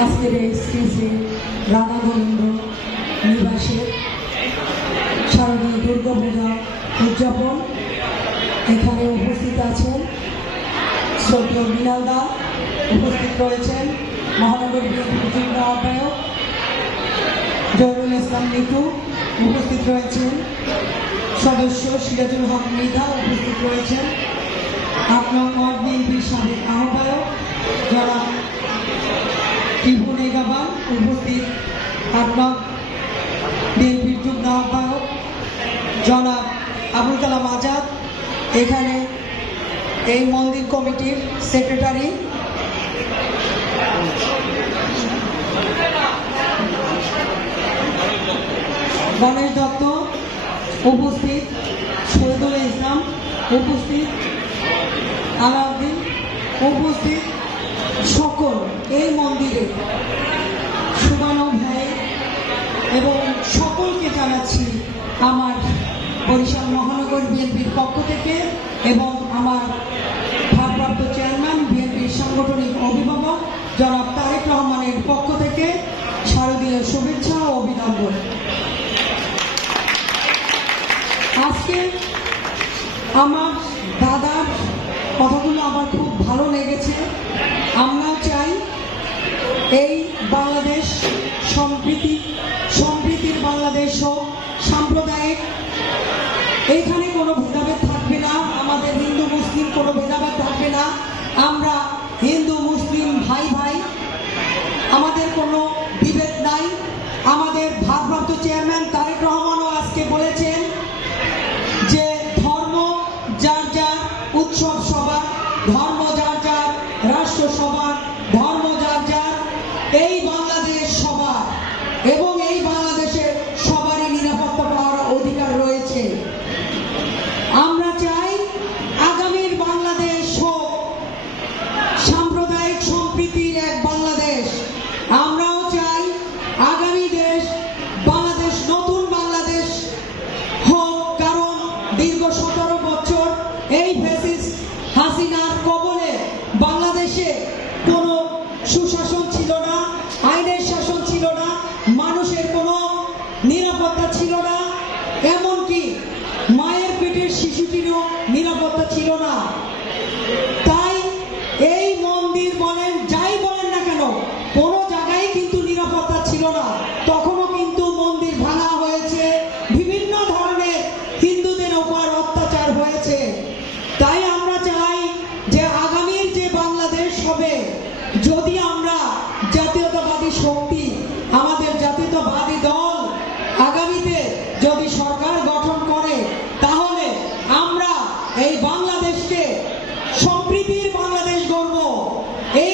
আজকের এই শ্রী শ্রী রাধা গোবিন্দ নিবাসে শারদীয় দুর্গাপূজা উদযাপন এখানে উপস্থিত আছেন শ্রদ্ধেয় মৃণাল দা, উপস্থিত রয়েছেন মহানগর বিএনপির যুগ্ম আহ্বায়ক জহিরুল ইসলাম নিটু, উপস্থিত রয়েছেন সদস্য সিরাজুল হক মৃধা, উপস্থিত রয়েছেন আপনার ওয়ার্ড বিএনপির সাবেক আহ্বায়ক যারা টিপুন এগাবান, উপস্থিত আপনার বিএনপির যুগ্ম আহ্বায়ক জনাব আবুল কালাম আজাদ, এখানে এই মন্দির কমিটির সেক্রেটারি গণেশ দত্ত, উপস্থিত শহীদুল ইসলাম, উপস্থিত আলাউদ্দিন, উপস্থিত সকল এই মন্দিরে সুবানো ভাই এবং সকলকে জানাচ্ছি আমার বরিশাল মহানগর বিএনপির পক্ষ থেকে এবং আমার ভারপ্রাপ্ত চেয়ারম্যান বিএনপির সাংগঠনিক অভিভাবক জনাব তারেক রহমানের পক্ষ থেকে শারদীয় শুভেচ্ছা ও অভিনন্দন। আজকে আমার দাদার কথাগুলো আমার খুব ভালো লেগেছে। আমরা চাই এই বাংলাদেশ সম্প্রীতির বাংলাদেশ হোক, সাম্প্রদায়িক এইখানে কোনো ভেদাভেদ থাকবে না, আমাদের হিন্দু মুসলিম কোনো ভেদাভেদ থাকবে না, আমরা হিন্দু মুসলিম ভাই ভাই, আমাদের কোনো বিভেদ নাই। আমাদের ভারপ্রাপ্ত চেয়ারম্যান তারেক রহমানও আজকে বলেছেন যে ধর্ম যার যার, উৎসব সবার, ধর্ম যার যার, রাষ্ট্র সবার, ধর্ম যার যার, এই বাংলাদেশ সবার এবং এই বাংলাদেশে সবারই নিরাপত্তা পাওয়ার অধিকার রয়েছে। আমরা চাই আগামীর বাংলাদেশ হোক সাম্প্রদায়িক সম্প্রীতির এক বাংলাদেশ। আমরাও চাই আগামী দেশ বাংলাদেশ নতুন বাংলাদেশ হোক, কারণ দীর্ঘ 17 বছর এই ফ্যাসিস্ট হাসিনার কবলে বাংলাদেশে কোনো সুশাসন ছিল না, আইনের শাসন ছিল না, মানুষের কোনো নিরাপত্তা ছিল না, এমনকি মায়ের পেটের শিশুটিরও নিরাপত্তা ছিল না। তাই এই মন্দির বলেন, যাই বলেন না কেন, কোনো জায়গায় কিন্তু নিরাপত্তা ছিল না। তখনও কিন্তু মন্দির ভাঙা হয়েছে, বিভিন্ন ধরনের হিন্দুদের উপর অত্যাচার হয়েছে। তাই আমরা চাই যে আগামীর যে বাংলাদেশ হবে, যদি আমরা জাতীয়তাবাদী শক্তি, আমাদের জাতীয়তাবাদী দল আগামীতে যদি সরকার গঠন করে, তাহলে আমরা এই বাংলাদেশকে সম্প্রীতির বাংলাদেশ গড়ব। এই